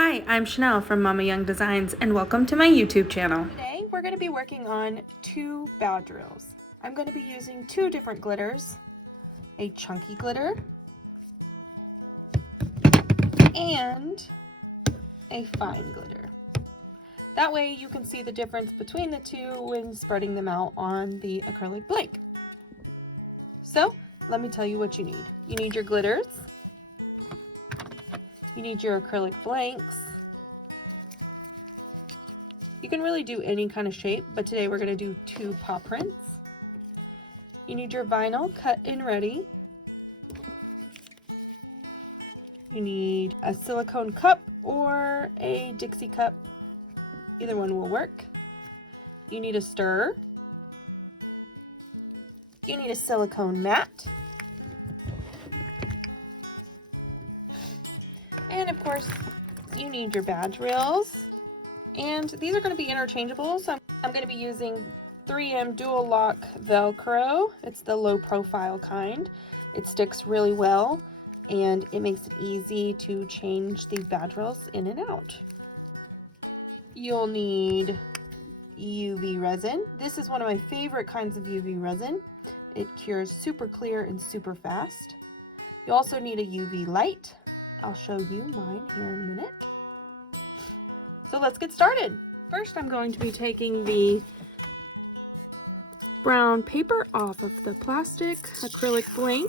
Hi, I'm Chanel from Mama Young Designs and welcome to my YouTube channel. Today we're going to be working on two bow drills. I'm going to be using two different glitters, a chunky glitter and a fine glitter. That way you can see the difference between the two when spreading them out on the acrylic blank. So let me tell you what you need. You need your glitters, you need your acrylic blanks. You can really do any kind of shape, but today we're going to do two paw prints. You need your vinyl cut and ready. You need a silicone cup or a Dixie cup. Either one will work. You need a stirrer. You need a silicone mat. And of course, you need your badge rails. And these are going to be interchangeable, so I'm going to be using 3M Dual Lock Velcro. It's the low profile kind. It sticks really well and it makes it easy to change the badge rails in and out. You'll need UV resin. This is one of my favorite kinds of UV resin. It cures super clear and super fast. You also need a UV light. I'll show you mine here in a minute. So let's get started. First, I'm going to be taking the brown paper off of the plastic acrylic blank.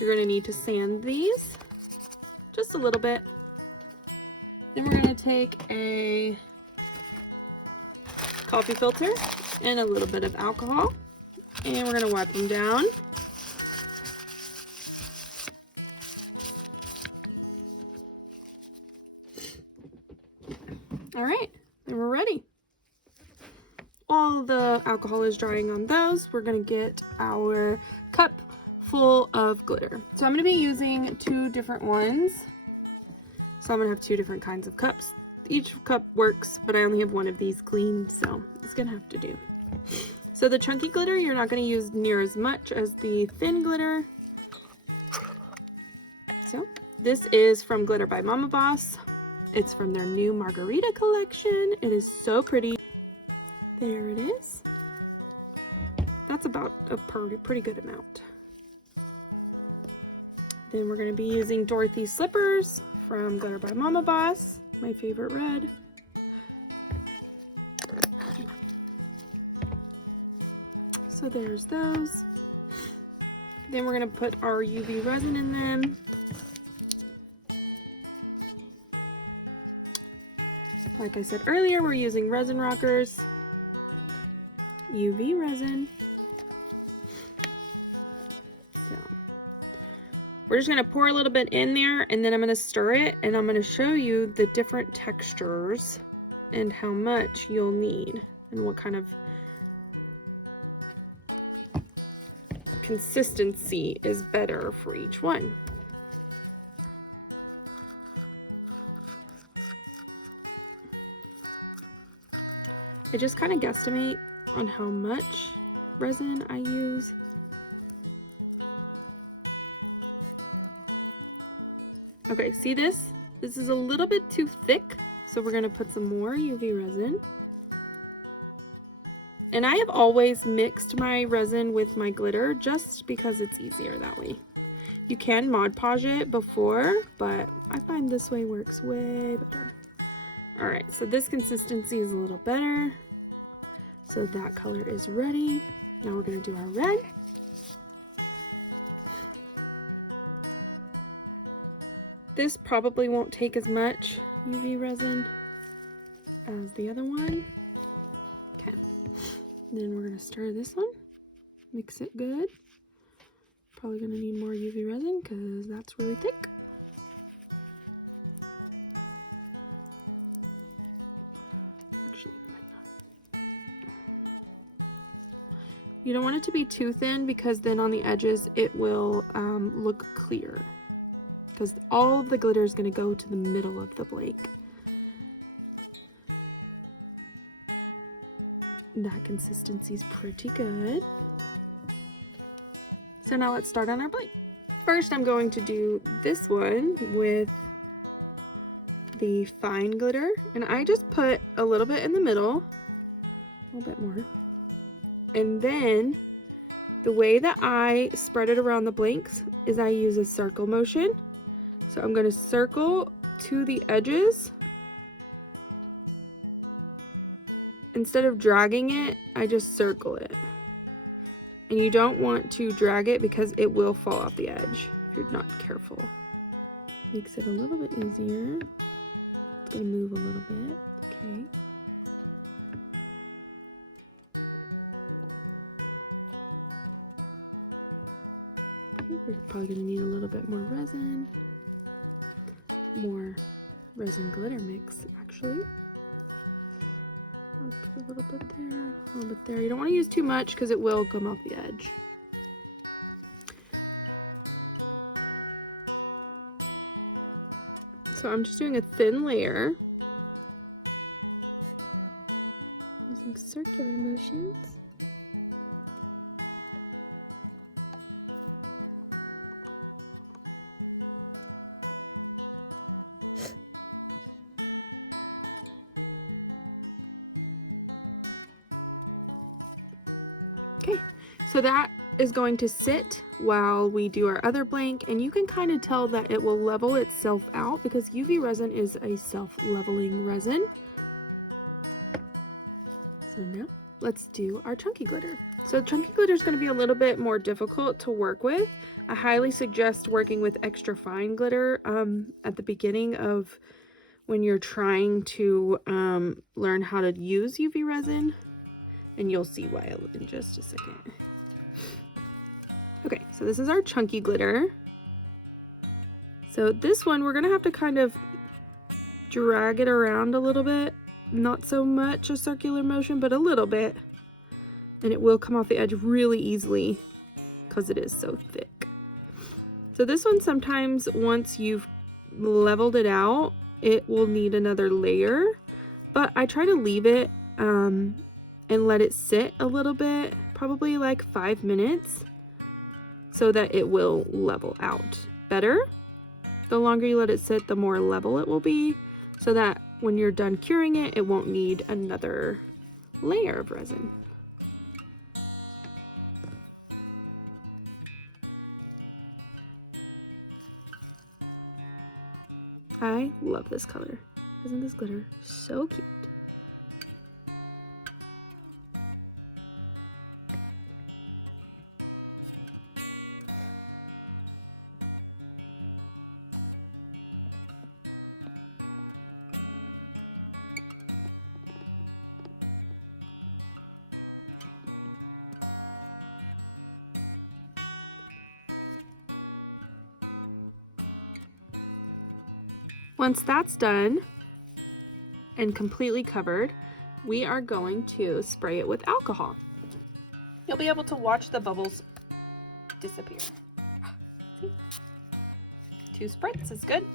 You're going to need to sand these just a little bit. Then we're going to take a coffee filter and a little bit of alcohol, and we're going to wipe them down. All right, and we're ready. While the alcohol is drying on those, we're going to get our cup full of glitter. So I'm going to be using two different ones. So I'm going to have two different kinds of cups. Each cup works, but I only have one of these clean, so it's going to have to do. So the chunky glitter, you're not going to use near as much as the thin glitter. So this is from Glitter by Mama Boss. It's from their new Margarita collection. It is so pretty. There it is. That's about a pretty good amount. Then we're going to be using Dorothy slippers from Glitter by Mama Boss, my favorite red. So there's those. Then we're going to put our UV resin in them. Like I said earlier, we're using resin rockers, UV resin. So we're just going to pour a little bit in there, and then I'm going to stir it, and I'm going to show you the different textures and how much you'll need and what kind of consistency is better for each one. I just kind of guesstimate on how much resin I use. Okay, see this? This is a little bit too thick, so we're gonna put some more UV resin. And I have always mixed my resin with my glitter just because it's easier that way. You can Mod Podge it before, but I find this way works way better. All right, so this consistency is a little better. So that color is ready. Now we're gonna do our red. This probably won't take as much UV resin as the other one. Okay, then we're gonna stir this one, mix it good. Probably gonna need more UV resin because that's really thick. You don't want it to be too thin because then on the edges it will look clear. because all of the glitter is going to go to the middle of the blank. That consistency is pretty good. So now let's start on our blank. First, I'm going to do this one with the fine glitter, and I just put a little bit in the middle, a little bit more, and then the way that I spread it around the blanks is I use a circle motion. So I'm going to circle to the edges. Instead of dragging it, I just circle it. And you don't want to drag it because it will fall off the edge if you're not careful. Makes it a little bit easier. It's going to move a little bit. Okay. Okay, we're probably going to need a little bit more resin. More resin glitter mix, actually. I'll put a little bit there, a little bit there. You don't want to use too much because it will come off the edge. So I'm just doing a thin layer. Using circular motions. Okay, so that is going to sit while we do our other blank, and you can kind of tell that it will level itself out because UV resin is a self-leveling resin. So now let's do our chunky glitter. So chunky glitter is going to be a little bit more difficult to work with. I highly suggest working with extra fine glitter at the beginning of when you're trying to learn how to use UV resin. And you'll see why in just a second. Okay, so this is our chunky glitter. So this one, we're gonna have to kind of drag it around a little bit. Not so much a circular motion, but a little bit. And it will come off the edge really easily because it is so thick. So this one, sometimes once you've leveled it out, it will need another layer. But I try to leave it and let it sit a little bit, probably like 5 minutes, so that it will level out better. The longer you let it sit, the more level it will be, so that when you're done curing it, it won't need another layer of resin. I love this color. Isn't this glitter so cute? Once that's done and completely covered, we are going to spray it with alcohol. You'll be able to watch the bubbles disappear. See? 2 spritz is good.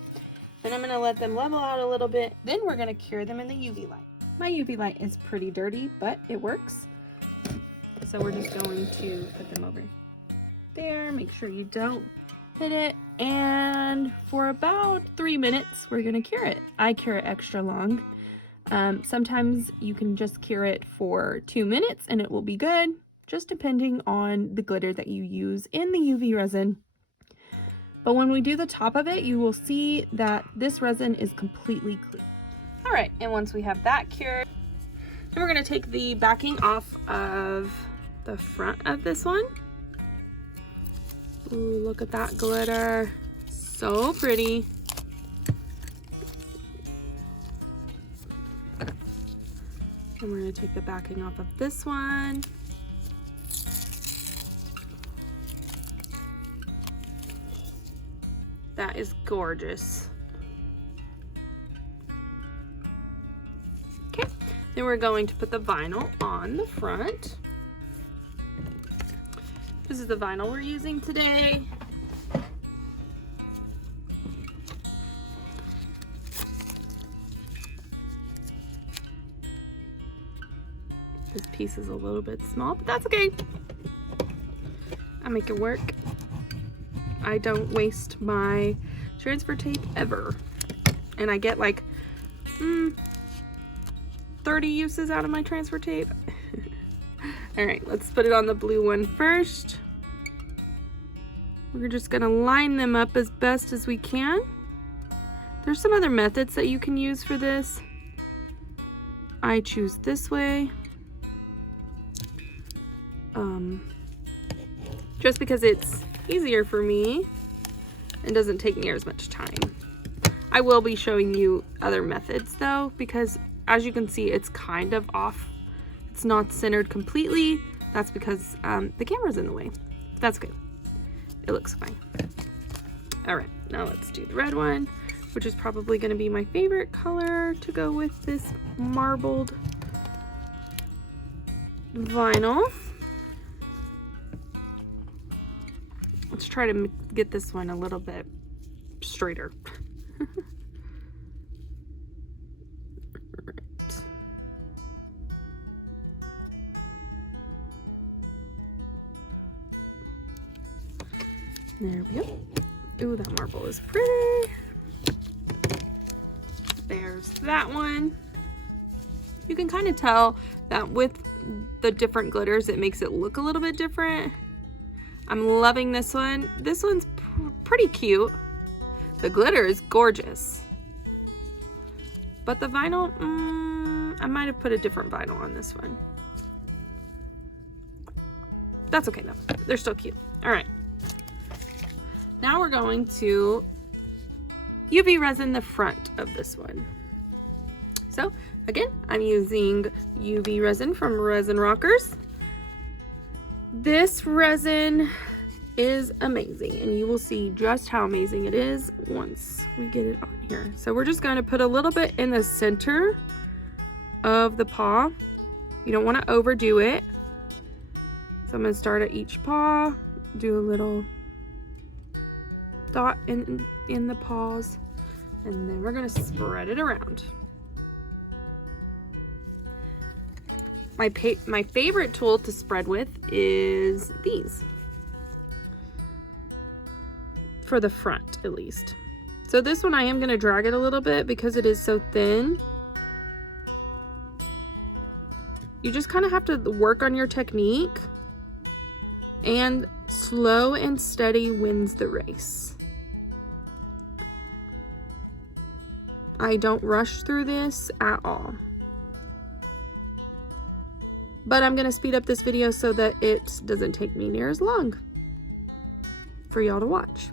Then I'm going to let them level out a little bit. Then we're going to cure them in the UV light. My UV light is pretty dirty, but it works. So we're just going to put them over there. Make sure you don't hit it. And for about 3 minutes, we're going to cure it. I cure it extra long. Sometimes you can just cure it for 2 minutes and it will be good, just depending on the glitter that you use in the UV resin. But when we do the top of it, you will see that this resin is completely clear. All right, and once we have that cured, then we're going to take the backing off of the front of this one. Ooh, look at that glitter. So pretty. And we're going to take the backing off of this one. That is gorgeous. Okay, then we're going to put the vinyl on the front. This is the vinyl we're using today. This piece is a little bit small, but that's okay. I make it work. I don't waste my transfer tape ever. And I get like 30 uses out of my transfer tape. All right, let's put it on the blue one first. We're just gonna line them up as best as we can. There's some other methods that you can use for this. I choose this way. Just because it's easier for me and doesn't take near as much time. I will be showing you other methods though, because as you can see, it's kind of off. It's not centered completely. That's because the camera's in the way. That's good. It looks fine. All right, now let's do the red one, which is probably going to be my favorite color to go with this marbled vinyl. Let's try to get this one a little bit straighter. Right. There we go. Ooh, that marble is pretty. There's that one. You can kind of tell that with the different glitters, it makes it look a little bit different. I'm loving this one. This one's pretty cute. The glitter is gorgeous. But the vinyl, I might have put a different vinyl on this one. That's okay though. They're still cute. All right. Now we're going to UV resin the front of this one. So again, I'm using UV resin from Resin Rockers. This resin is amazing, and you will see just how amazing it is once we get it on here. So we're just going to put a little bit in the center of the paw. You don't want to overdo it. So I'm going to start at each paw, do a little dot in the paws, and then we're going to spread it around. My favorite tool to spread with is these. For the front, at least. So this one I am going to drag it a little bit because it is so thin. You just kind of have to work on your technique, and slow and steady wins the race. I don't rush through this at all. But I'm going to speed up this video so that it doesn't take me near as long for y'all to watch.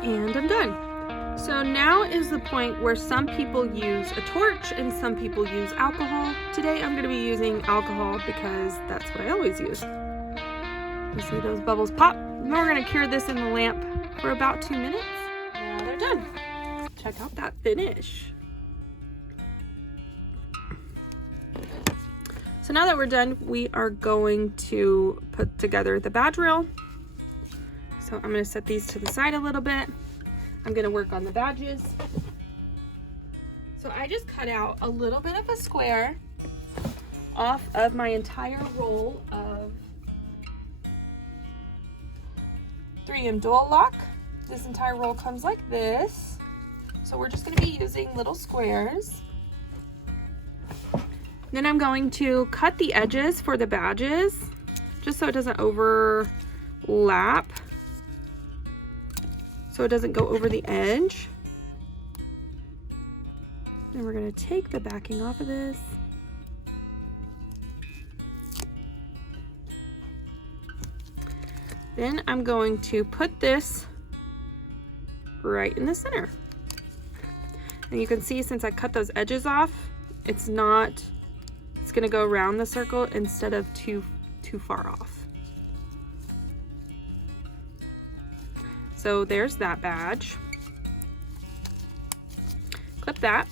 And I'm done. So now is the point where some people use a torch and some people use alcohol. Today I'm going to be using alcohol because that's what I always use. You see those bubbles pop? Now we're going to cure this in the lamp for about 2 minutes. Now they're done. Check out that finish. So now that we're done, we are going to put together the badge reel. So I'm going to set these to the side a little bit. I'm going to work on the badges. So I just cut out a little bit of a square off of my entire roll of 3M Dual Lock. This entire roll comes like this. So we're just going to be using little squares. Then I'm going to cut the edges for the badges just so it doesn't overlap. so it doesn't go over the edge. And we're going to take the backing off of this. Then I'm going to put this right in the center. And you can see since I cut those edges off, it's going to go around the circle instead of too far off. So there's that badge. Clip that.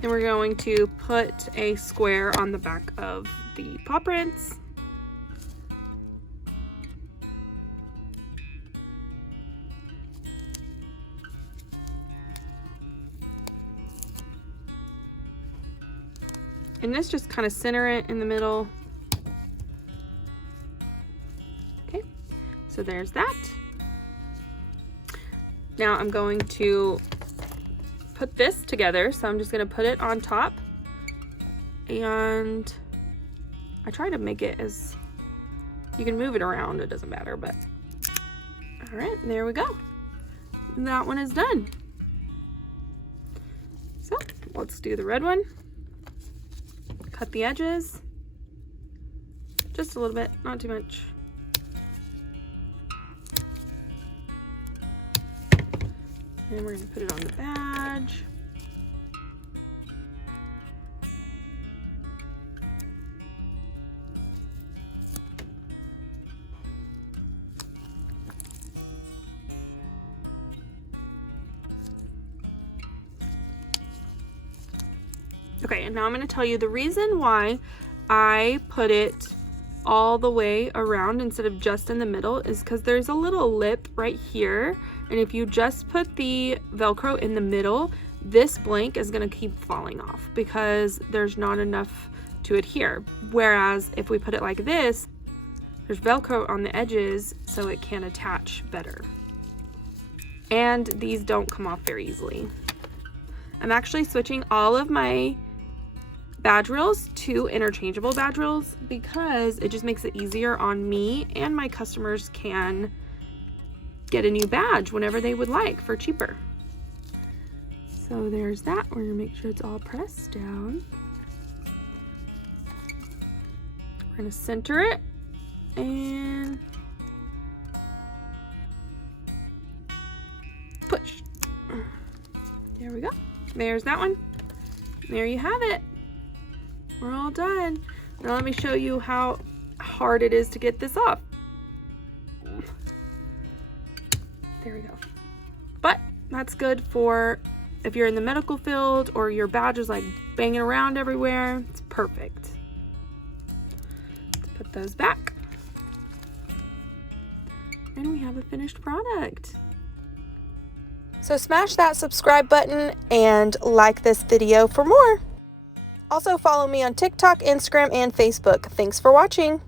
Then we're going to put a square on the back of the paw prints. And this just kind of center it in the middle. Okay, so there's that. Now I'm going to put this together. So I'm just going to put it on top. And I try to make it as, you can move it around, it doesn't matter, but all right, there we go. That one is done. So let's do the red one. Cut the edges, just a little bit, not too much. And we're going to put it on the badge. Okay, and now I'm going to tell you the reason why I put it all the way around instead of just in the middle is because there's a little lip right here, and if you just put the Velcro in the middle, this blank is going to keep falling off because there's not enough to adhere. Whereas if we put it like this, there's Velcro on the edges so it can attach better. And these don't come off very easily. I'm actually switching all of my badge reels to interchangeable badge reels because it just makes it easier on me, and my customers can get a new badge whenever they would like for cheaper. So there's that. We're gonna make sure it's all pressed down. We're gonna center it and push. There we go. There's that one. There you have it. We're all done. Now let me show you how hard it is to get this off. There we go. But that's good for if you're in the medical field or your badge is like banging around everywhere. It's perfect. Let's put those back. And we have a finished product. So smash that subscribe button and like this video for more. Also follow me on TikTok, Instagram, and Facebook. Thanks for watching.